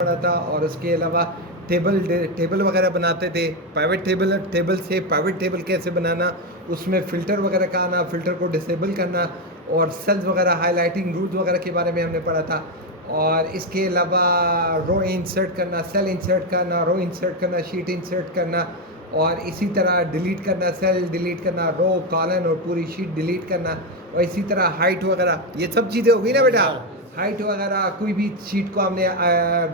पड़ा था और उसके अलावा टेबल वगैरह बनाते थे। प्राइवेट टेबल से प्राइवेट टेबल कैसे बनाना, उसमें फ़िल्टर वगैरह का आना, फ़िल्टर को डिसेबल करना और सेल्स वगैरह हाइलाइटिंग रूल्स वगैरह के बारे में हमने पढ़ा था। और इसके अलावा रो इंसर्ट करना, सेल इंसर्ट करना, रो इंसर्ट करना, शीट इंसर्ट करना और इसी तरह डिलीट करना, सेल डिलीट करना, रो कॉलन और पूरी शीट डिलीट करना और इसी तरह हाइट वगैरह, ये सब चीज़ें हो गई ना बेटा। हाइट वगैरह कोई भी शीट को हमने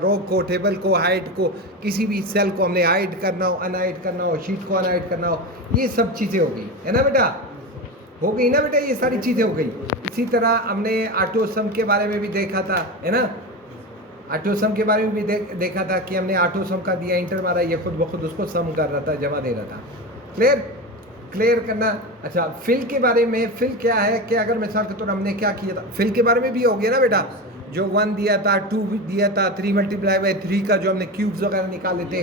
रो को, टेबल को, हाइट को, किसी भी सेल को हमने हाइड करना हो, अनहाइड करना हो, शीट को अनहाइड करना हो, ये सब चीज़ें हो गई है ना बेटा। हो गई ना बेटा, ये सारी चीज़ें हो गई। इसी तरह हमने ऑटोसम के बारे में भी देखा था, है ना। ऑटोसम के बारे में भी देखा था कि हमने ऑटोसम का दिया, इंटर मारा, ये खुद ब खुद उसको सम कर रहा था, जमा दे रहा था। क्लियर करना। अच्छा, फिल के बारे में, फिल क्या है कि अगर मिसाल के तौर हमने क्या किया था, फिल के बारे में भी हो गया ना बेटा। जो 1 दिया था, 2 दिया था, 3 मल्टीप्लाई बाई 3 का जो हमने क्यूब्स वगैरह निकाले थे,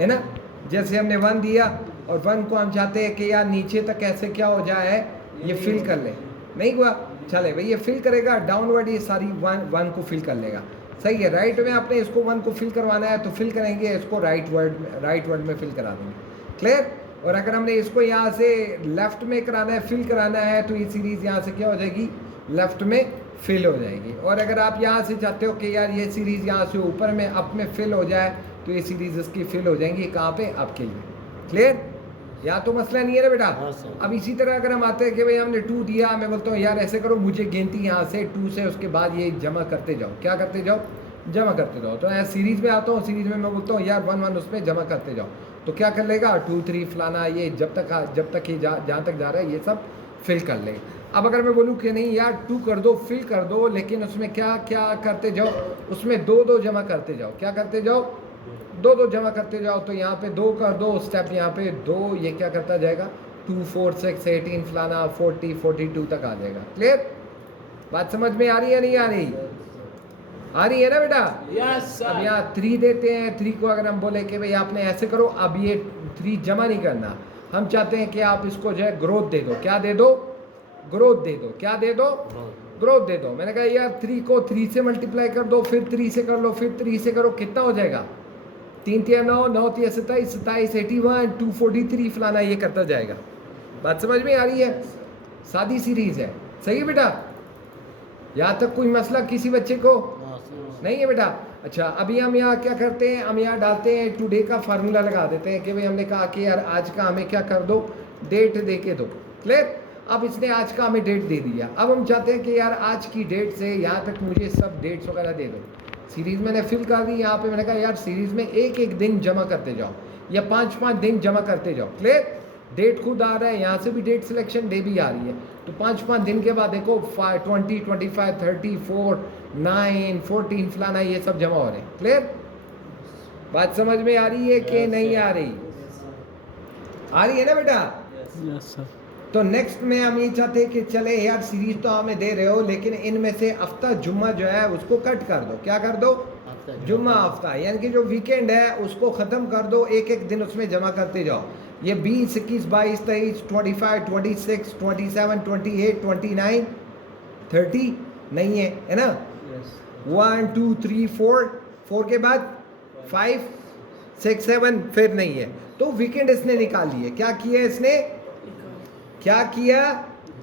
है ना। जैसे हमने 1 दिया और 1 को हम चाहते हैं कि यार नीचे तक कैसे क्या हो जाए, ये फिल कर ले, नहीं हुआ, चले भाई ये फिल करेगा डाउनवर्ड, ये सारी 1 को फिल कर लेगा। सही है, राइट में आपने इसको 1 को फिल करवाना है तो फिल करेंगे, इसको राइट वर्ड में फिल करा देंगे। क्लियर। और अगर हमने इसको यहाँ से लेफ्ट में कराना है, फिल कराना है, तो ये सीरीज़ यहाँ से क्या हो जाएगी, लेफ्ट में फिल हो जाएगी। और अगर आप यहाँ से चाहते हो कि यार ये सीरीज़ यहाँ से ऊपर में अप में फिल हो जाए, तो ये सीरीज़ इसकी फिल हो जाएंगी कहाँ पे, आपके लिए। क्लियर। यहाँ तो मसला नहीं है ना बेटा। अब इसी तरह अगर हम आते हैं कि भाई हमने 2 दिया, मैं बोलता हूँ यार ऐसे करो, मुझे गिनती यहाँ से 2 से, उसके बाद ये जमा करते जाओ, क्या करते जाओ, जमा करते जाओ। तो यहाँ सीरीज़ में आता हूँ, सीरीज़ में मैं बोलता हूँ यार 1 1 उसमें जमा करते जाओ, तो क्या कर लेगा, 2 3 फलाना, ये जब तक ये जहाँ तक जा रहा है ये सब फिल कर लेगा। अब अगर मैं बोलूँ कि नहीं यार 2 कर दो, फिल कर दो, लेकिन उसमें क्या क्या करते जाओ, उसमें 2 2 जमा करते जाओ, क्या करते जाओ, 2 2 जमा करते जाओ। तो यहाँ पे 2 कर दो, स्टेप यहाँ पे 2, ये क्या करता जाएगा, 2 4 6 18 फलाना 40 42 तक आ जाएगा। क्लियर। बात समझ में आ रही है, नहीं आ रही, आ रही है ना बेटा। Yes sir. अब यहाँ 3 देते हैं, 3 को अगर हम बोले कि भाई आपने ऐसे करो, अब ये 3 जमा नहीं करना, हम चाहते हैं कि आप इसको जो है ग्रोथ दे दो, क्या दे दो, ग्रोथ दे दो, क्या दे दो, ग्रोथ दे दो। मैंने कहा यार 3 को 3 से मल्टीप्लाई कर दो, फिर 3 से कर लो, फिर 3 से करो, कितना हो जाएगा, 3 3 9 9 3 27 27 81 243 फलाना, ये करता जाएगा। बात समझ में आ रही है, सादी सीरीज है। सही है बेटा, यहाँ तक कोई मसला किसी बच्चे को नहीं है बेटा। अच्छा, अभी हम यहाँ क्या करते हैं, हम यहाँ डालते हैं टुडे का फार्मूला लगा देते हैं कि भाई हमने कहा कि यार आज का हमें क्या कर दो, डेट दे के दो। क्लियर। अब इसने आज का हमें डेट दे दिया, अब हम चाहते हैं कि यार आज की डेट से यहाँ तक मुझे सब डेट्स वगैरह दे दो। सीरीज़ मैंने फिल कर दी, यहाँ पे मैंने कहा यार सीरीज़ में एक एक दिन जमा करते जाओ या 5 5 दिन जमा करते जाओ। क्लियर। डेट खुद आ रहा है, यहाँ से भी डेट सिलेक्शन डे भी आ रही है, तो 5 5 दिन के बाद देखो 20 25 30 4 9 14 फलाना, ये सब जमा हो रहे हैं। क्लियर। बात समझ में आ रही है कि नहीं आ रही, आ रही है ना बेटा। Yes sir. तो नेक्स्ट में हम ये चाहते हैं कि चले यार सीरीज तो हमें दे रहे हो, लेकिन इनमें से हफ्ता जुम्मा जो है उसको कट कर दो, क्या कर दो, जुम्मा हफ्ता, यानी कि जो वीकेंड है उसको ख़त्म कर दो, एक एक दिन उसमें जमा करते जाओ। ये 20 21 22 23 25 26 27 28 29 30 नहीं है ना। 1 2 3 4 के बाद 5 6 7 फिर नहीं है, तो वीकेंड इसने निकाल लिए, क्या किया इसने, क्या किया,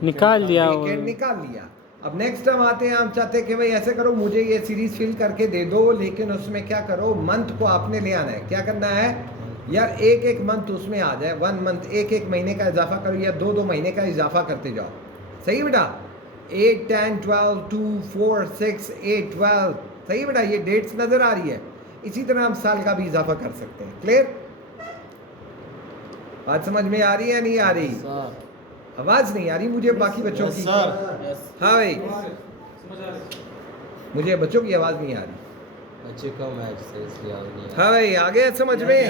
निकाल दिया, वीकेंड निकाल लिया। अब नेक्स्ट हम आते हैं, हम चाहते हैं कि भाई ऐसे करो, मुझे ये सीरीज फिल करके दे दो, लेकिन उसमें क्या करो, मंथ को आपने ले आना है। क्या करना है यार, एक एक मंथ उसमें आ जाए, 1 मंथ, एक एक महीने का इजाफा करो या 2 2 महीने का इजाफा करते जाओ। सही बेटा, 8 10 12 2 4 6 8 12, सही बेटा, ये डेट्स नजर आ रही है। इसी तरह हम साल का भी इजाफा कर सकते हैं। क्लियर। बात समझ में आ रही है, नहीं आ रही, आवाज नहीं आ रही मुझे बाकी बच्चों की। हाँ भाई, मुझे बच्चों की आवाज नहीं आ रही, बच्चे कम है इसलिए हाँ भाई, आ गया समझ में।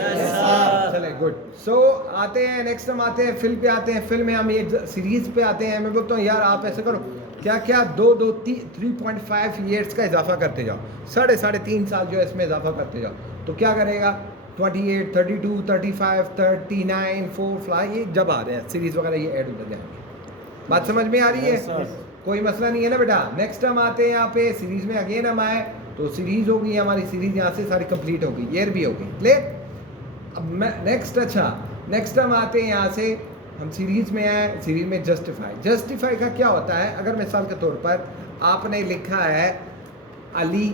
चले गुड। सो आते हैं नेक्स्ट, हम आते हैं फिल पे, आते हैं फिल में हम ये सीरीज पे आते हैं। मैं बोलता हूँ यार आप ऐसे करो, क्या क्या 2 2 3.5 ईयर्स का इजाफा करते जाओ, 3.5 साल जो है इसमें इजाफा करते जाओ। तो क्या करेगा, 28 32 35 39 4 फ्लाई, ये जब आ रहे हैं सीरीज वगैरह ये ऐड होते जाएंगे। बात समझ में आ रही है, कोई मसला नहीं है ना बेटा। नेक्स्ट हम आते हैं यहाँ पे सीरीज में, अगेन हम आए तो सीरीज़ होगी हमारी, सीरीज़ यहाँ से सारी कंप्लीट होगी, ईयर भी होगी। क्लियर? अब मैं नेक्स्ट हम आते हैं यहाँ से, हम सीरीज़ में आए, सीरीज़ में जस्टिफाई का क्या होता है? अगर मिसाल के तौर पर आपने लिखा है अली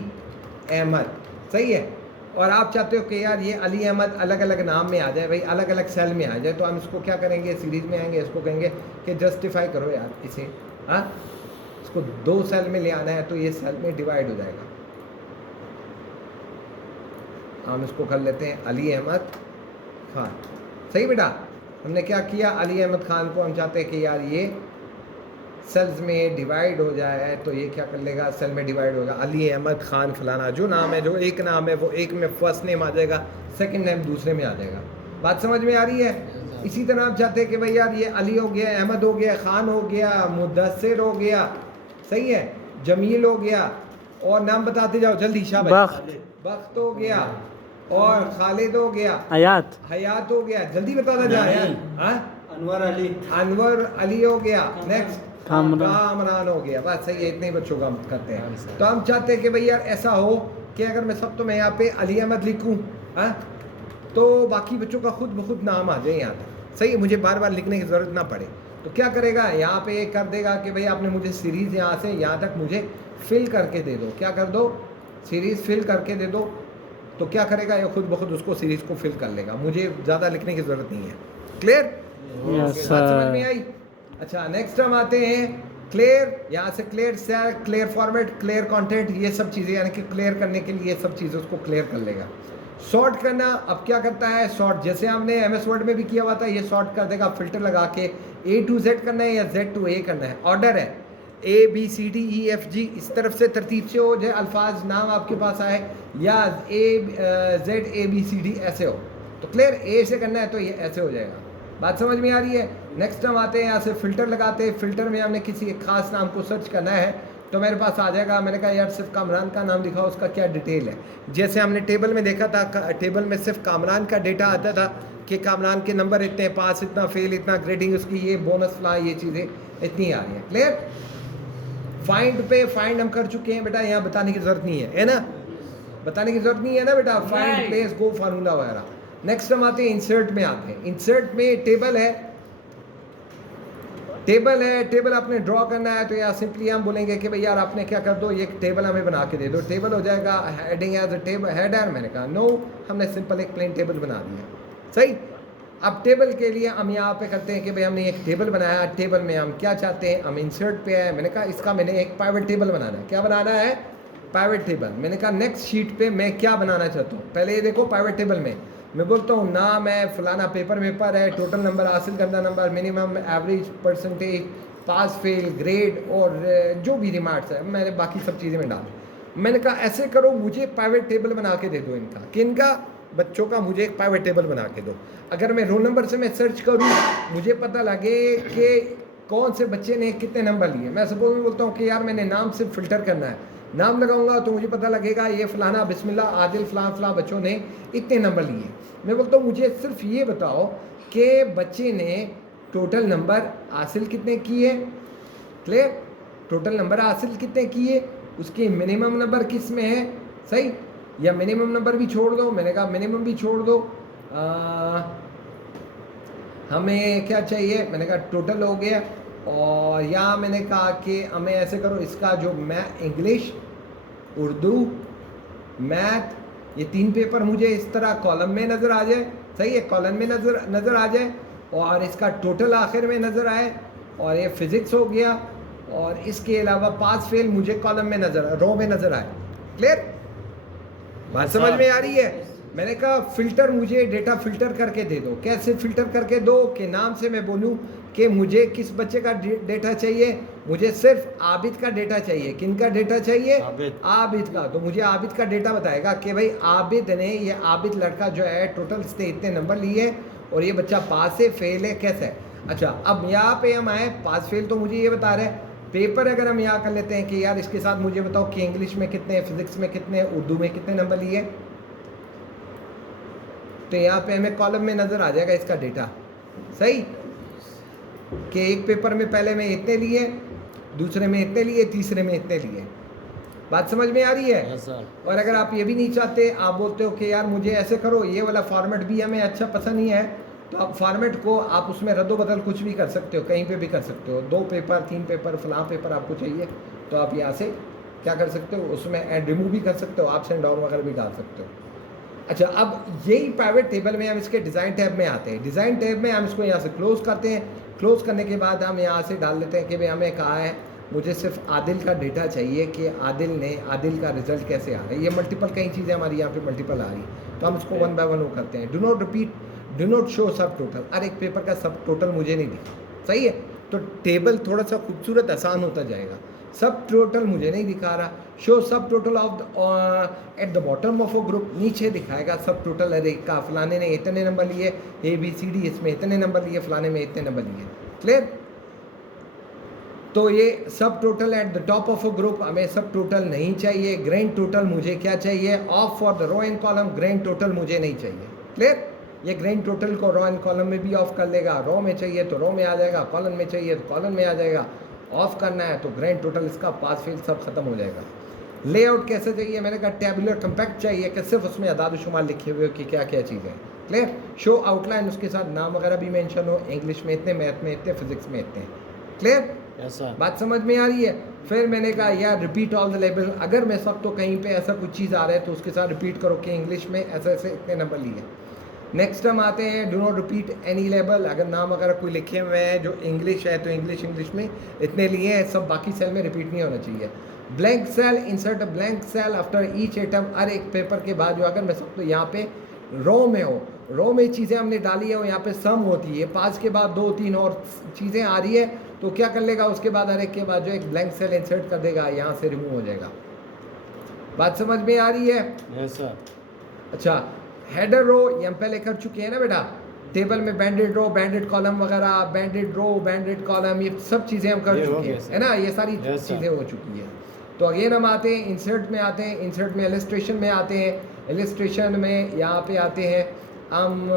अहमद, सही है, और आप चाहते हो कि यार ये अली अहमद अलग अलग नाम में आ जाए, भाई अलग अलग सेल में आ जाए, तो हम इसको क्या करेंगे? सीरीज़ में आएंगे, इसको कहेंगे कि जस्टिफाई करो यार इसे, हाँ, इसको 2 सेल में ले आना है तो ये सेल में डिवाइड हो जाएगा। हम इसको कर लेते हैं अली अहमद खान, सही बेटा? हमने क्या किया? अली अहमद खान को हम चाहते हैं कि यार ये सेल्स में डिवाइड हो जाए, तो ये क्या कर लेगा? सेल में डिवाइड होगा, अली अहमद खान फलाना, जो नाम है, जो एक नाम है वो एक में फर्स्ट नेम आ जाएगा, सेकंड नेम दूसरे में आ जाएगा। बात समझ में आ रही है? इसी तरह आप चाहते हैं कि भाई यार ये अली हो गया, अहमद हो गया, खान हो गया, मुदस्सिर हो गया, सही है, जमील हो गया, और नाम बताते जाओ जल्दी, शाबाश, बख्त हो गया, और खालिद हो गया, हयात हो गया, जल्दी बताता जा यार, हाँ, अनवर अली हो गया, नेक्स्ट कामरान हो गया। बात सही है, इतने ही बच्चों का हम करते हैं। तो हम चाहते हैं कि भाई यार ऐसा हो कि अगर मैं सब तो मैं यहाँ पे अली अहमद लिखूँ, हाँ, तो बाकी बच्चों का खुद ब खुद नाम आ जाए यहाँ तक, सही है, मुझे बार बार लिखने की ज़रूरत ना पड़े। तो क्या करेगा? यहाँ पे एक कर देगा कि भाई आपने मुझे सीरीज़ यहाँ से यहाँ तक मुझे फिल करके दे दो। क्या कर दो? सीरीज़ फिल करके दे दो। तो क्या करेगा? ये खुद ब खुद उसको सीरीज़ को फिल कर लेगा, मुझे ज़्यादा लिखने की ज़रूरत नहीं है। क्लियर? बात समझ में आई? अच्छा, नेक्स्ट हम आते हैं क्लियर। यहाँ से clear cell, clear format, clear content, ये सब चीज़ें, यानी कि क्लियर करने के लिए सब चीज़ें उसको क्लियर कर लेगा। सॉर्ट करना, अब क्या करता है? सॉर्ट, जैसे हमने MS वर्ड में भी किया हुआ था, ये सॉर्ट कर देगा फिल्टर लगा के। A to Z करना है या Z to A करना है, ऑर्डर है A B C D E F G, इस तरफ से तरतीब से हो जाए, अल्फाज नाम आपके पास आए, या Z A B C D ऐसे हो। तो क्लियर, A से करना है तो ये ऐसे हो जाएगा। बात समझ में आ रही है? नेक्स्ट हम आते हैं यहाँ से फिल्टर लगाते हैं। फिल्टर में हमने किसी एक खास नाम को सर्च करना है तो मेरे पास आ जाएगा। मैंने कहा यार सिर्फ कामरान का नाम दिखाओ, उसका क्या डिटेल है। जैसे हमने टेबल में देखा था, टेबल में सिर्फ कामरान का डेटा आता था कि कामरान के नंबर इतने, पास इतना, फेल इतना, ग्रेडिंग उसकी ये, बोनस फला, ये चीज़ें इतनी आ रही हैं। क्लियर? फाइंड पे फाइंड हम कर चुके हैं बेटा, यहाँ बताने की ज़रूरत नहीं है ना, बताने की ज़रूरत नहीं है ना बेटा। फाइंड, प्लेस, गो, फार्मूला वगैरह। नेक्स्ट हम आते हैं इंसर्ट में आते हैं। इंसर्ट में टेबल है, टेबल आपने ड्रॉ करना है तो यार सिंपली हम बोलेंगे कि भाई यार आपने क्या कर दो, ये टेबल हमें बना के दे दो। टेबल हो जाएगा heading as a table header. मैंने कहा नो, हमने सिंपल एक प्लेन टेबल बना दिया, सही। अब टेबल के लिए हम यहाँ पे करते हैं कि भाई हमने एक टेबल बनाया, टेबल में हम क्या चाहते हैं, हम इंसर्ट पे आए। मैंने कहा इसका मैंने एक पाइवट टेबल बनाना है। क्या बनाना है? Pivot table. मैंने कहा नेक्स्ट शीट पे मैं क्या बनाना चाहता हूँ, पहले ये देखो पाइवट टेबल में मैं बोलता हूँ नाम है, फलाना पेपर है, टोटल नंबर, हासिल करना number, minimum, average, percentage, pass fail, grade, और जो भी रिमार्क्स है मैंने बाकी सब चीज़ें में डाल। मैंने कहा ऐसे करो, मुझे प्राइवेट टेबल बना के दे दो इनका, किनका? बच्चों का। मुझे एक प्राइवेट टेबल बना के दो। अगर मैं रोल नंबर से मैं सर्च करूँ, मुझे पता लगे कि कौन से बच्चे ने कितने नंबर लिए। मैं सपोज में बोलता हूँ कि यार मैंने नाम से फ़िल्टर करना है, नाम लगाऊंगा तो मुझे पता लगेगा ये फलाना बिस्मिल्लाह आदिल फलां बच्चों ने इतने नंबर लिए। मैं बोलता हूँ मुझे सिर्फ ये बताओ कि बच्चे ने टोटल नंबर हासिल कितने किए। क्लियर? टोटल नंबर हासिल कितने किए, उसके मिनिमम नंबर किस में है, सही, या मिनिमम नंबर भी छोड़ दो। मैंने कहा मिनिमम भी छोड़ दो। हमें क्या चाहिए? मैंने कहा टोटल हो गया। और यहाँ मैंने कहा कि हमें ऐसे करो, इसका जो इंग्लिश, उर्दू, मैथ, ये 3 पेपर मुझे इस तरह कॉलम में नज़र आ जाए, सही है, कॉलम में नज़र आ जाए, और इसका टोटल आखिर में नज़र आए, और ये फिज़िक्स हो गया, और इसके अलावा पास फेल मुझे कॉलम में रो में नज़र आए। क्लियर? बात समझ में आ रही है? मैंने कहा फ़िल्टर, मुझे डेटा फ़िल्टर करके दे दो। कैसे फ़िल्टर करके दो कि नाम से मैं बोलूँ कि मुझे किस बच्चे का डेटा चाहिए। मुझे सिर्फ आबिद का डेटा चाहिए। किन का डेटा चाहिए? आबिद का। तो मुझे आबिद का डेटा बताएगा कि भाई आबिद ने, ये आबिद लड़का जो है टोटल इसने इतने नंबर लिए, और ये बच्चा पास है, फेल है, कैसे है। अच्छा, अब यहाँ पे हम आए, पास फेल तो मुझे ये बता रहे हैं। पेपर अगर हम यहाँ कर लेते हैं कि यार इसके साथ मुझे बताओ कि इंग्लिश में कितने, फिजिक्स में कितने, उर्दू में कितने नंबर लिए, तो यहाँ पे हमें कॉलम में नज़र आ जाएगा इसका डेटा, सही, कि एक पेपर में पहले में इतने लिए, दूसरे में इतने लिए, तीसरे में इतने लिए। बात समझ में आ रही है? Yes, sir. और अगर आप ये भी नहीं चाहते, आप बोलते हो कि यार मुझे ऐसे करो, ये वाला फॉर्मेट भी हमें अच्छा पसंद नहीं है, तो आप फॉर्मेट को आप उसमें रद्दो बदल कुछ भी कर सकते हो, कहीं पे भी कर सकते हो। 2 पेपर 3 पेपर फलां पेपर आपको चाहिए तो आप यहाँ से क्या कर सकते हो, उसमें ऐड रिमूव भी कर सकते हो, आप एंड डाउन वगैरह भी डाल सकते हो। अच्छा, अब यही प्राइवेट टेबल में हम इसके डिज़ाइन टैब में आते हैं। डिज़ाइन टैब में हम इसको यहाँ से क्लोज़ करते हैं। क्लोज़ करने के बाद हम यहाँ से डाल देते हैं कि भाई हमें कहा है मुझे सिर्फ आदिल का डेटा चाहिए कि आदिल का रिजल्ट कैसे आ रहा है। ये मल्टीपल कई चीज़ें हमारी यहाँ पे मल्टीपल आ रही हैं, तो हम इसको 1 बाय 1 वो करते हैं। Do not repeat, do not show सब टोटल। अरे एक पेपर का सब टोटल मुझे नहीं दिखा, सही है, तो टेबल थोड़ा सा खूबसूरत आसान होता जाएगा। सब टोटल मुझे नहीं दिखा रहा, शो सब total of at the bottom of a group, नीचे दिखाएगा सब टोटल। अरे का फलाने ने इतने नंबर लिए, ABCD इसमें इतने नंबर लिए, फलाने में इतने नंबर लिए। क्लियर? तो ये सब total at the top of a group, हमें सब टोटल नहीं चाहिए। ग्रैंड टोटल मुझे क्या चाहिए, of for the row and column, grand total मुझे नहीं चाहिए। क्लियर? ये ग्रैंड टोटल को रो एंड कॉलम में भी ऑफ कर लेगा, रो में चाहिए तो रो में आ जाएगा, कॉलम में चाहिए तो कॉलम में आ जाएगा। ऑफ करना है तो ग्रैंड टोटल इसका पास फेल सब खत्म हो जाएगा। लेआउट कैसे चाहिए, मैंने कहा टैबुलर कंपैक्ट चाहिए कि सिर्फ उसमें अदाद शुमार लिखे हुए कि क्या क्या चीज़ें। क्लियर? शो आउटलाइन, उसके साथ नाम वगैरह भी मेंशन हो, इंग्लिश में इतने, मैथ में इतने, फिजिक्स में इतने। क्लियर? Yes, sir. बात समझ में आ रही है? फिर मैंने कहा यार रिपीट ऑल द लेवल, अगर मैं सब तो कहीं पे ऐसा कुछ चीज़ आ रहा है तो उसके साथ रिपीट करो कि इंग्लिश में ऐसे ऐसे इतने नंबर लिए। नेक्स्ट हम आते हैं do not repeat any level, अगर नाम अगर कोई लिखे हुए हैं जो इंग्लिश है तो इंग्लिश में इतने लिए हैं, सब बाकी सेल में रिपीट नहीं होना चाहिए। Blank cell, insert a blank cell after each item, हर एक पेपर के बाद जो अगर मैं सब तो यहाँ पे रो में हो, रो में चीज़ें हमने डाली है वो यहाँ पे सम होती है, 5 के बाद 2 3 और चीज़ें आ रही है तो क्या कर लेगा, उसके बाद हर एक के बाद जो एक ब्लैंक सेल इंसर्ट कर देगा, यहाँ से रिमूव हो जाएगा। बात समझ में आ रही है? Yes, sir. अच्छा, हेडर रो ये हम पहले कर चुके हैं ना बेटा, टेबल में बैंडेड रो, बैंडेड कॉलम वगैरह, बैंडेड रो, बैंडेड कॉलम, ये सब चीज़ें हम कर ये हो चुके गया हैं, सर। है ना, ये सारी Yes, sir. चीज़ें हो चुकी हैं। तो अगेन हम आते हैं इंसर्ट में, आते हैं इंसर्ट में, इलस्ट्रेशन में आते हैं। इलस्ट्रेशन में यहाँ पे आते हैं हम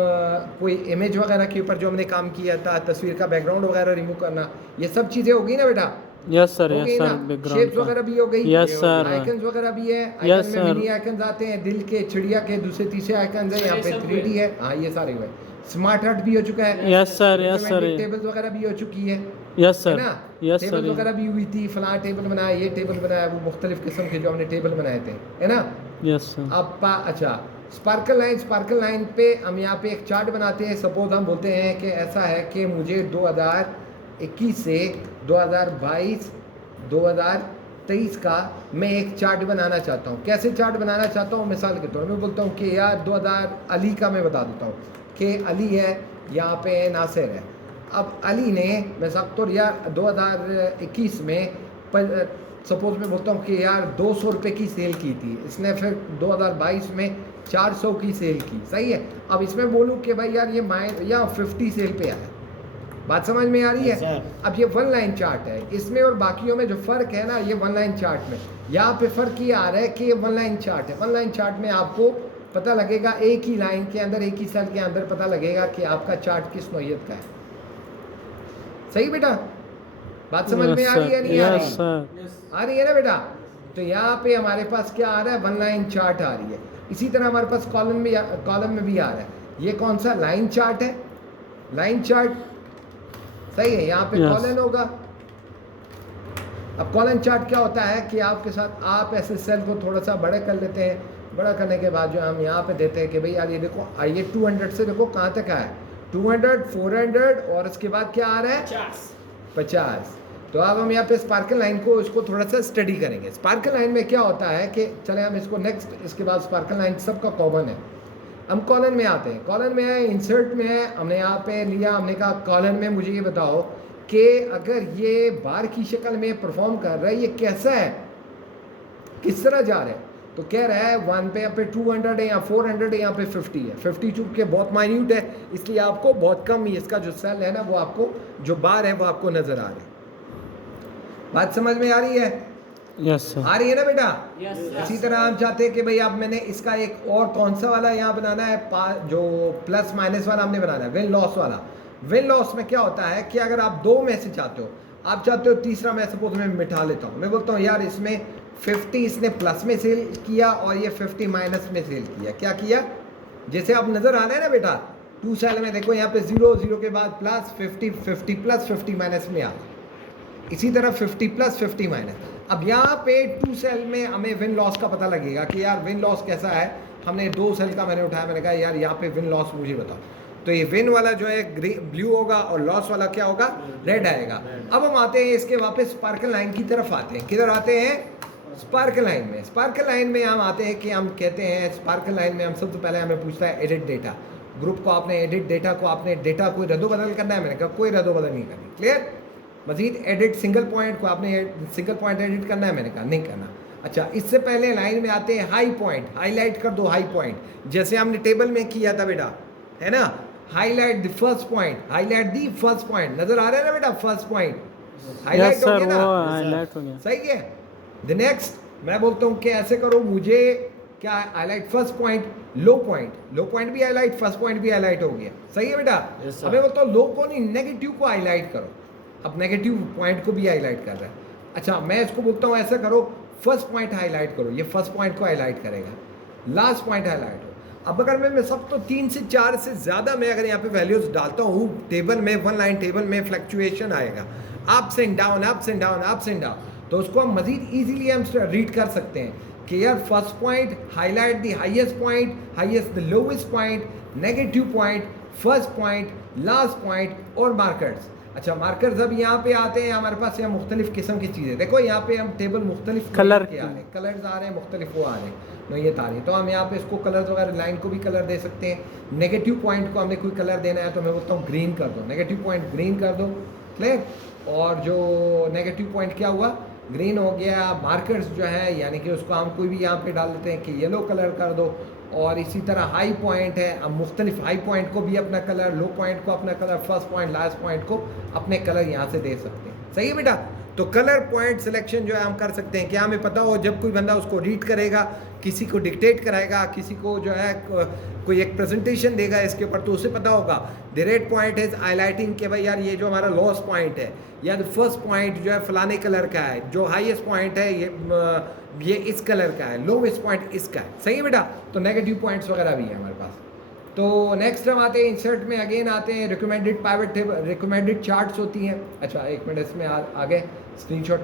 कोई इमेज वगैरह के ऊपर जो हमने काम किया था, तस्वीर का बैकग्राउंड वगैरह रिमूव करना, ये सब चीज़ें हो गई ना बेटा? यस सर, हो यस गई सर, ना? बैकग्राउंड शेप्स वगैरह भी हो गई, यस सर, आइकन्स वगैरह भी है, Yes, आइकन में sir. मिनी आइकन्स आते हैं, दिल के, चिड़िया के, दूसरे तीसरे आइकन्स है, यहाँ पे 3D है, हाँ ये सारे हुए। स्मार्ट हार्ट भी हो चुका है, yes sir, yes sir, tables वगैरह भी हो चुकी है, यस है सर, ना? यस टेबल सर, वगैरह भी हुई थी, फलां टेबल बनाया, ये टेबल बनाया, वो मुख्तलिफ किस्म के जो हमने टेबल बनाए थे, है ना? यस सर, अब अच्छा, स्पार्कल लाइन पे हम यहाँ पे एक चार्ट बनाते हैं। सपोज हम बोलते हैं कि ऐसा है कि मुझे 2021 से 2022 2023 का मैं एक चार्ट बनाना चाहता हूँ। कैसे चार्ट बनाना चाहता हूँ, मिसाल के तौर में बोलता हूँ कि यार 2000 अली का मैं बता देता हूँ कि अली है, यहाँ पे नासिर है। अब अली ने मैं सब तो यार 2021 में सपोज मैं बोलता हूँ कि यार 200 रुपये की सेल की थी, इसने फिर 2022 में 400 की सेल की, सही है। अब इसमें बोलूँ कि भाई यार ये या 50 सेल पे आया, बात समझ में आ रही Yes, है? sir. अब ये 1 लाइन चार्ट है, इसमें और बाकियों में जो फ़र्क है ना, ये 1 लाइन चार्ट में यहाँ पे फ़र्क ये आ रहा है कि ये 1 लाइन चार्ट है। 1 लाइन चार्ट में आपको पता लगेगा, एक ही लाइन के अंदर, एक ही सेल के अंदर पता लगेगा कि आपका चार्ट किस नौइयत का है। सही बेटा, बात समझ में आ रही है नहीं आ यस रही? सर, आ रही है ना बेटा? तो यहाँ पे हमारे पास क्या आ रहा है, 1 लाइन चार्ट आ रही है। इसी तरह हमारे पास कॉलम में भी आ रहा है। ये कौन सा लाइन चार्ट है? लाइन चार्ट, सही है। यहाँ पे Yes. कॉलन होगा। अब कॉलन चार्ट क्या होता है कि आपके साथ आप ऐसे सेल को थोड़ा सा बड़ा कर लेते हैं, बड़ा करने के बाद जो हम यहाँ पे देते हैं कि भाई यार ये देखो, ये 200 से देखो कहाँ तक आया, 200, 400 और इसके बाद क्या आ रहा है, 50। तो अब हम यहाँ पे स्पार्कल लाइन को इसको थोड़ा सा स्टडी करेंगे। स्पार्कल लाइन में क्या होता है कि चले हम इसको नेक्स्ट, इसके बाद स्पार्कल लाइन सबका कॉमन है। हम कॉलन में आते हैं, कॉलन में है, इंसर्ट में है, हमने यहाँ पे लिया, हमने कहा कॉलन में मुझे ये बताओ कि अगर ये बार की शक्ल में परफॉर्म कर रहा है, ये कैसा है, किस तरह जा रहा है। तो कह रहा है 1 पे यहाँ पे 200 है, या 400 है, यहाँ पे 50 है। 50 चूँकि बहुत माइन्यूट है, इसलिए आपको बहुत कम इसका जो सेल है ना, वो आपको जो बार है वो आपको नज़र आ रहा है। बात समझ में आ रही है? यस सर, आ रही है ना बेटा? इसी तरह हम चाहते हैं कि भाई अब मैंने इसका एक और कौन सा वाला यहाँ बनाना है, जो प्लस माइनस वाला हमने बनाना है, विन लॉस वाला। विन लॉस में क्या होता है कि अगर आप 2 में से चाहते हो, आप चाहते हो तीसरा, मैं सपोज मैं मिटा लेता हूँ, मैं बोलता हूँ यार इसमें 50 इसने प्लस में सेल किया और ये 50 माइनस में सेल किया। क्या किया? जैसे अब नज़र आ रहा है ना बेटा, 2 सेल में देखो यहाँ पे 0 0 के बाद प्लस 50 50 प्लस 50 माइनस में आ, इसी तरह 50 प्लस 50 माइनस। अब यहाँ पे 2 सेल में हमें विन लॉस का पता लगेगा कि यार विन लॉस कैसा है। हमने 2 सेल का मैंने उठाया, मैंने कहा यार यहाँ पे विन लॉस मुझे बताओ, तो ये विन वाला जो है ब्लू होगा और लॉस वाला क्या होगा? रेड आएगा। अब हम आते हैं इसके वापस स्पार्कल लाइन की तरफ आते हैं। किधर आते हैं? स्पार्कल लाइन में। स्पार्कल लाइन में हम आते हैं कि हम कहते हैं स्पार्कल लाइन में हम सबसे पहले हमें पूछता है एडिट डेटा। ग्रुप को आपने एडिट डेटा को आपने डेटा कोई रद्दो बदल करना है? मैंने कहा कोई रद्दो बदल नहीं करनी। क्लियर? मजीद एडिट सिंगल पॉइंट को आपने सिंगल पॉइंट एडिट करना है? मैंने कहा नहीं करना। अच्छा, इससे पहले लाइन में आते हैं हाई पॉइंट, हाईलाइट कर दो हाई पॉइंट, जैसे हमने टेबल में किया था बेटा, है ना? Highlight the first point, highlight the first point. नजर आ रहा है ना बेटा फर्स्ट पॉइंट? हाईलाइट हो गया ना? हाईलाइट हो गया। सही है। द नेक्स्ट मैं बोलता हूँ कि ऐसे करो, मुझे क्या हाईलाइट फर्स्ट पॉइंट, लो पॉइंट भी हाईलाइट, फर्स्ट पॉइंट भी हाईलाइट हो गया। सही है बेटा? अब मैं बोलता हूँ लो को नहीं, नेगेटिव को हाईलाइट करो। अब नेगेटिव पॉइंट को भी हाईलाइट कर रहा है। अच्छा, मैं इसको बोलता हूँ ऐसा करो, फर्स्ट पॉइंट हाईलाइट करो, ये फर्स्ट पॉइंट को हाईलाइट करेगा, लास्ट पॉइंट हाईलाइट हो। अब अगर मैं सब तो 3 से 4 से ज़्यादा मैं अगर यहाँ पे वैल्यूज डालता हूँ टेबल में, वन लाइन टेबल में फ्लक्चुएशन आएगा, ups and down ups and down ups and down, तो उसको हम मजीद ईजिली हम रीड कर सकते हैं कि यार first point highlight the highest point, highest the lowest point, negative point, first point, last point और मार्कर्स। अच्छा, मार्कर्स अब यहाँ पे आते हैं हमारे पास, यहाँ मुख्तलिफ किस्म की चीज़ें। देखो यहाँ पे हम टेबल मुख्तलिफ कलर के आ रहे हैं, कलर्स आ रहे हैं मुख्तलिफ, वो आ रहे हैं नोयत आ रही है, तो हम यहाँ पे इसको कलर्स वगैरह लाइन को भी कलर दे सकते हैं। नेगेटिव पॉइंट को हमने कोई कलर देना है तो मैं बोलता हूँ ग्रीन कर दो, नेगेटिव पॉइंट ग्रीन कर दो। क्लियर? और जो नेगेटिव पॉइंट क्या हुआ? ग्रीन हो गया। मार्कर्स जो है यानी कि उसको हम कोई भी यहाँ पे डाल देते हैं कि येलो कलर कर दो। और इसी तरह हाई पॉइंट है, अब मुख्तलिफ हाई पॉइंट को भी अपना कलर, लो पॉइंट को अपना colour, first point last point को अपने कलर यहाँ से दे सकते हैं। सही है बेटा? तो कलर पॉइंट सिलेक्शन जो है हम कर सकते हैं। क्या हमें पता हो जब कोई बंदा उसको रीड करेगा, किसी को डिक्टेट कराएगा, किसी को जो है कोई एक प्रेजेंटेशन देगा इसके ऊपर, तो उसे पता होगा the red point is highlighting कि भाई यार ये जो हमारा लॉस्ट पॉइंट है या द फर्स्ट पॉइंट जो है फलाने कलर का है, जो हाईएस्ट पॉइंट है ये इस कलर का है, लोवेस्ट पॉइंट इसका है। सही है बेटा? तो नेगेटिव पॉइंट्स वगैरह भी है हमारे पास। तो नेक्स्ट हम आते हैं इंसर्ट में, अगेन आते हैं recommended pivot table, recommended charts होती हैं। अच्छा एक मिनट, इसमें आगे स्क्रीनशॉट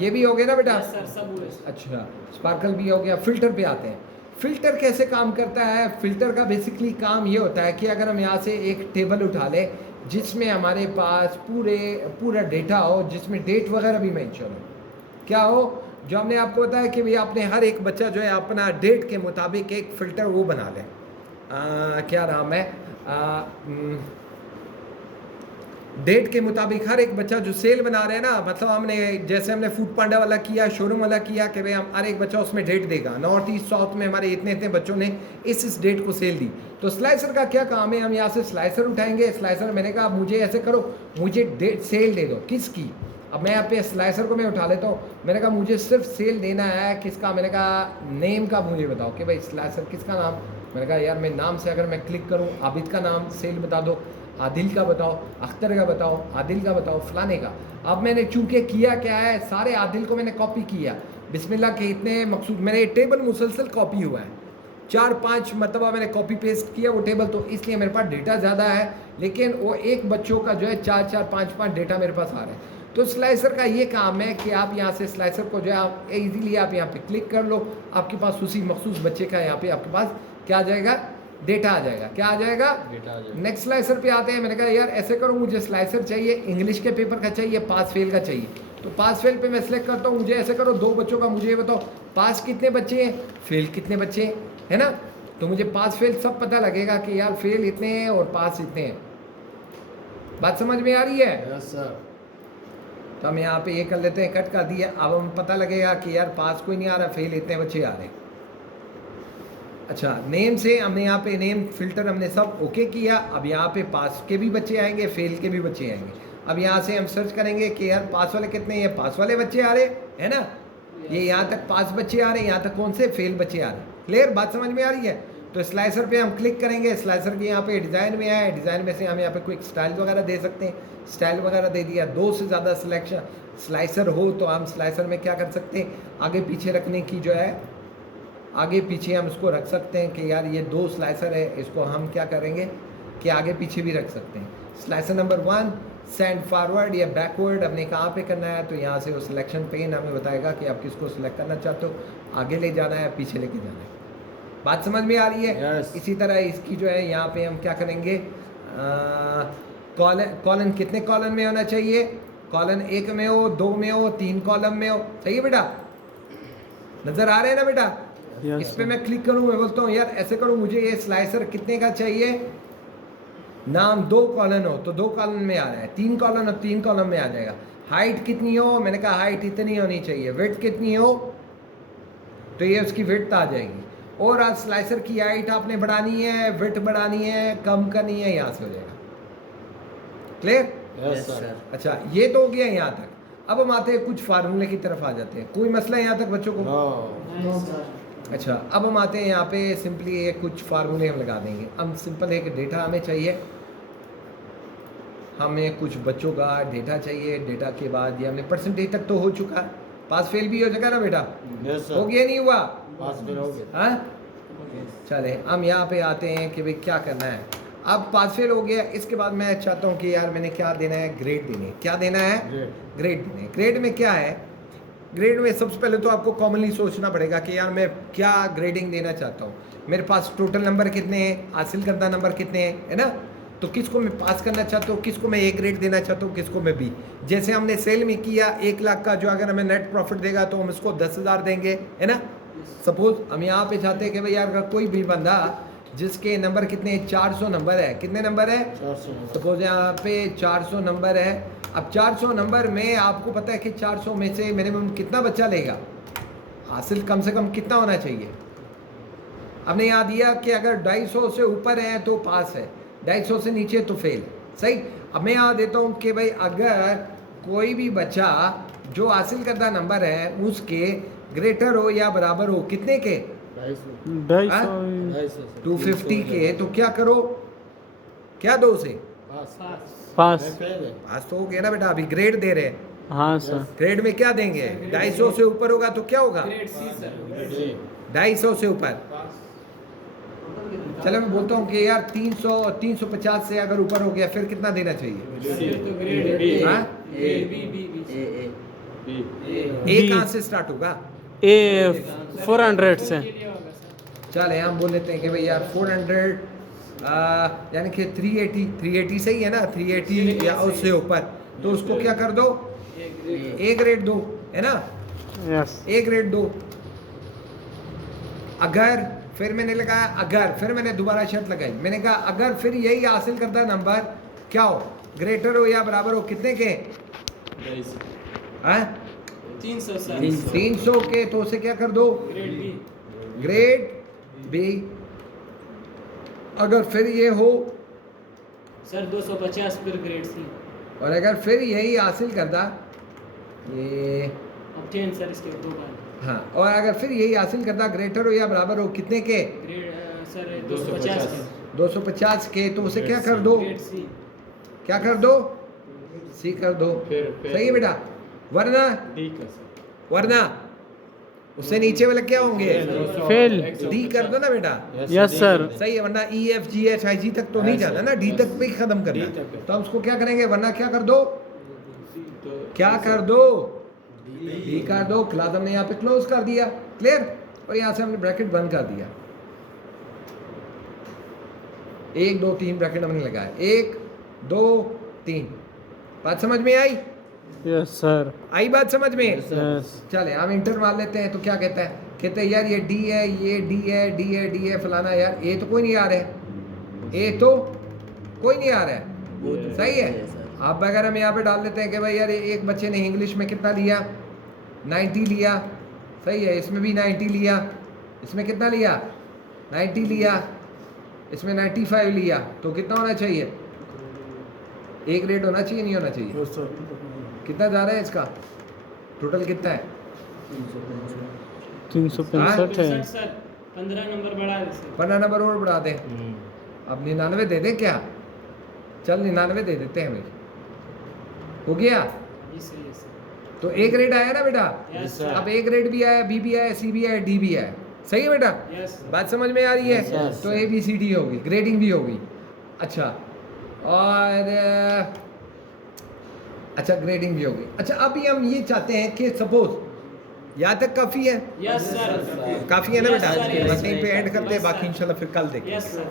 ये भी हो गया ना बेटा? अच्छा, स्पार्कल भी हो गया। फिल्टर पे आते हैं। फिल्टर कैसे काम करता है? फिल्टर का बेसिकली काम ये होता है कि अगर हम यहाँ से एक टेबल उठा लें जिसमें हमारे पास पूरा डेटा हो, जिसमें डेट वगैरह भी मेंशन हो, क्या हो, जो हमने आपको बताया कि भाई आपने हर एक बच्चा जो है अपना डेट के मुताबिक एक फ़िल्टर वो बना लें। क्या नाम है? डेट के मुताबिक हर एक बच्चा जो सेल बना रहे हैं ना, मतलब हमने जैसे हमने फूड पांडा वाला किया, शोरूम वाला किया कि भाई हम हर एक बच्चा उसमें डेट देगा। नॉर्थ ईस्ट साउथ में हमारे इतने इतने बच्चों ने इस डेट को सेल दी। तो स्लाइसर का क्या काम है? हम यहाँ से स्लाइसर उठाएंगे। स्लाइसर मैंने कहा मुझे ऐसे करो, मुझे डेट सेल दे दो। किसकी? अब मैं यहाँ पे स्लाइसर को मैं उठा लेता हूँ। मैंने कहा मुझे सिर्फ सेल देना है किसका? मैंने कहा नेम का मुझे बताओ कि भाई स्लाइसर किसका नाम। मैंने कहा यार मैं नाम से अगर मैं क्लिक करूँ, आबिद का नाम सेल बता दो, आदिल का बताओ, अख्तर का बताओ, आदिल का बताओ, फलाने का। अब मैंने चूंकि किया क्या है, सारे आदिल को मैंने कॉपी किया, बिस्मिल्लाह के इतने मकसूद, मेरे टेबल मुसलसल कॉपी हुआ है, 4-5 मरतबा मैंने कॉपी पेस्ट किया वो टेबल, तो इसलिए मेरे पास डेटा ज़्यादा है, लेकिन वो एक बच्चों का जो है 4-4, 5-5 डेटा मेरे पास आ रहा है। तो स्लाइसर का ये काम है कि आप यहाँ से स्लाइसर को जो है आप ईजीली आप यहाँ पे क्लिक कर लो, आपके पास उसी मखसूस बच्चे का यहाँ पे आपके पास क्या आ जाएगा? डेटा आ जाएगा। क्या आ जाएगा? डेटा आ जाएगा। नेक्स्ट स्लाइसर पे आते हैं। मैंने कहा यार ऐसे करो, मुझे स्लाइसर चाहिए, इंग्लिश के पेपर का चाहिए, पास फेल का चाहिए। तो पास फेल पे मैं सेलेक्ट करता हूँ, मुझे ऐसे करो 2 बच्चों का मुझे ये बताओ, पास कितने बच्चे हैं, फेल कितने बच्चे हैं, है ना? तो मुझे पास फेल सब पता लगेगा कि यार फेल इतने हैं और पास इतने हैं। बात समझ में आ रही है? Yes sir. तो हम यहाँ पे ये कर लेते हैं, कट कर दिया। अब हम पता लगेगा कि यार पास कोई नहीं आ रहा, फेल इतने बच्चे आ रहे हैं। अच्छा, नेम से हमने यहाँ पे नेम फिल्टर हमने सब ओके किया। अब यहाँ पे पास के भी बच्चे आएंगे, फेल के भी बच्चे आएंगे। अब यहाँ से हम सर्च करेंगे कि यार पास वाले कितने हैं, पास वाले बच्चे आ रहे हैं ना, ये यहाँ तक पास बच्चे आ रहे हैं, यहाँ तक कौन से फेल बच्चे आ रहे हैं। क्लियर? बात समझ में आ रही है? तो स्लाइसर पे हम क्लिक करेंगे, स्लाइसर के यहाँ पे डिज़ाइन में आए, डिज़ाइन में से हम यहाँ पे कोई स्टाइल वगैरह दे सकते हैं, स्टाइल वगैरह दे दिया। 2 से ज़्यादा सिलेक्शन स्लाइसर हो तो हम स्लाइसर में क्या कर सकते हैं, आगे पीछे रखने की जो है, आगे पीछे हम इसको रख सकते हैं कि यार ये 2 स्लाइसर है, इसको हम क्या करेंगे कि आगे पीछे भी रख सकते हैं। स्लाइसर नंबर 1 सेंड फॉरवर्ड या बैकवर्ड हमने कहाँ पे करना है, तो यहाँ से वो सिलेक्शन पेन हमें बताएगा कि आप किसको सिलेक्ट करना चाहते हो, आगे ले जाना है पीछे लेके जाना है। बात समझ में आ रही है? Yes. इसी तरह इसकी जो है यहाँ पे हम क्या करेंगे, कॉलन कितने कॉलन में होना चाहिए, कॉलन 1 में हो, 2 में हो, 3 कॉलम में हो, सही है बेटा? नज़र आ रहे हैं ना बेटा? Yes, इस पे मैं क्लिक करूँ, मैं बोलता हूँ यार ऐसे करूँ, मुझे ये स्लाइसर कितने का चाहिए, नाम 2 कॉलन हो तो 2 कॉलन में आ रहा है, 3 कॉलन हो 3 कॉलन में आ जाएगा। हाइट कितनी हो, मैंने कहा हाइट इतनी होनी चाहिए, विड्थ कितनी हो तो ये उसकी विड्थ आ जाएगी। और आज स्लाइसर की हाइट आपने बढ़ानी है, विड्थ बढ़ानी है, कम करनी है, यहाँ से हो जाएगा। क्लियर? Yes, sir. अच्छा, ये तो हो गया यहाँ तक। अब हम आते हैं कुछ फार्मूले की तरफ आ जाते हैं। कोई मसला है यहाँ तक बच्चों को? No. अच्छा, अब हम आते हैं यहाँ पे, सिंपली ये कुछ फार्मूले हम लगा देंगे। हम सिंपल एक डेटा हमें चाहिए, हमें कुछ बच्चों का डेटा चाहिए। डेटा के बाद ये हमने परसेंटेज तक तो हो चुका है, पास फेल भी हो जाएगा ना बेटा? Yes, sir. हो गया नहीं हुआ? पास फेल हो गया। हाँ, चले हम यहाँ पे आते हैं कि भाई क्या करना है। अब पास फेल हो गया, इसके बाद मैं चाहता हूँ कि यार मैंने क्या देना है, ग्रेड देने। क्या देना है? Great. ग्रेड देने। ग्रेड में क्या है, ग्रेड में सबसे पहले तो आपको कॉमनली सोचना पड़ेगा कि यार मैं क्या ग्रेडिंग देना चाहता हूँ। मेरे पास टोटल नंबर कितने हैं, हासिल करदा नंबर कितने हैं, है ना? तो किसको मैं पास करना चाहता हूँ, किसको मैं ए ग्रेड देना चाहता हूँ, किसको मैं बी। जैसे हमने सेल में किया 1 लाख का, जो अगर हमें नेट प्रॉफिट देगा तो हम इसको 10,000 देंगे, है ना? सपोज हम यहाँ पे चाहते हैं कि भाई यार अगर कोई भी बंदा जिसके नंबर कितने, 400 नंबर है, कितने नंबर है, 400 सपोज यहाँ पे 400 नंबर है। अब 400 नंबर में आपको पता है कि 400 में से मिनिमम कितना बच्चा लेगा, हासिल कम से कम कितना होना चाहिए। हमने यहाँ दिया कि अगर 250 से ऊपर है तो पास है, 250 से नीचे तो फेल। सही। अब मैं यहाँ देता हूँ कि भाई अगर कोई भी बच्चा जो हासिल करता नंबर है उसके ग्रेटर हो या बराबर हो कितने के, 250 हाँ? 250 250 के, तो क्या करो, क्या दो से पास पास। मैं फेल है। पास तो हो गया ना बेटा। अभी ग्रेड दे रहे हैं, हाँ सर। ग्रेड में क्या देंगे, 250 से ऊपर होगा तो क्या होगा, जी 250 से ऊपर। चलो मैं बोलता हूँ कि यार 300 350 से अगर ऊपर हो गया फिर कितना देना चाहिए, हाँ? ए कहाँ से स्टार्ट होगा, ए 400 से। चले हम बोल लेते हैं कि भाई यार 400 यानी कि 380 सही है ना, 380 या उससे ऊपर, तो उसको क्या कर दो, ए ग्रेड दो, है ना? यस। ए ग्रेड दो। अगर, फिर मैंने लगाया अगर, फिर मैंने दोबारा शर्त लगाई, मैंने कहा अगर फिर यही हासिल करता नंबर क्या हो, ग्रेटर हो या बराबर हो कितने के, हाँ? 300 के, तो उसे क्या कर दो, ग्रेड बी। अगर फिर ये हो सर 250 पर ग्रेड सी। और अगर फिर यही हासिल करता ये, ऑब्टेन सर इसके 2 बार। हाँ, और अगर फिर यही हासिल करता ग्रेटर हो या बराबर हो कितने के, ग्रेड सर 250 के। 250 के, तो उसे क्या कर दो, ग्रेड सी। क्या कर दो, सी कर दो। फिर सही है बेटा। वरना उससे नीचे वाले क्या होंगे, फेल। डी कर दो ना बेटा। Yes sir. सही है, वरना E F G H I जी तक तो नहीं जाना ना, डी तक पे ही खत्म करना। D तक। तो हम उसको क्या करेंगे, वरना क्या कर दो, क्या कर दो, डी कर दो। क्लास हमने यहाँ पे क्लोज कर दिया, क्लियर। और यहाँ से हमने ब्रैकेट बंद कर दिया, 1 2 3 ब्रैकेट हमने लगाया, 1 2 3। बात समझ में आई? Yes sir. आई बात समझ में? यस। चले हम इंटर मार लेते हैं। तो क्या कहता है, कहते हैं यार ये डी है, ये डी है, डी है, डी है, फलाना। यार ए तो कोई नहीं आ रहा है, ए तो कोई नहीं आ रहा है, सही है। अब अगर हम यहाँ पे डाल देते हैं कि भाई यार एक बच्चे ने इंग्लिश में कितना लिया, 90 लिया, सही है। इसमें भी 90 लिया, इसमें कितना लिया, 90 लिया, इसमें 95 लिया, तो कितना होना चाहिए, एक ग्रेड होना चाहिए, नहीं होना चाहिए? कितना जा रहा है इसका, टोटल कितना है, 365 है। सर 15 नंबर बढ़ा दे सर। 15 नंबर और बढ़ा दें। अब 99 दे दें क्या, चल 99 दे देते हैं भाई, हो गया। जी सही है सर। तो ए ग्रेड आया ना बेटा, Yes, sir. अब ए ग्रेड भी आया, बी भी आया, सी भी आया, डी भी आया, सही है बेटा? यस बात समझ में आ रही है? Yes, sir. तो ए बी सी डी होगी, ग्रेडिंग भी होगी। अच्छा, और अच्छा ग्रेडिंग भी होगी। अच्छा अभी हम ये चाहते हैं कि सपोज यहाँ तक काफ़ी है, यस सर काफ़ी है ना Yes, बेटा? sir, yes, बस यहीं पे एंड करते हैं, Yes, बाकी sir. इंशाल्लाह फिर कल देखेंगे। Yes sir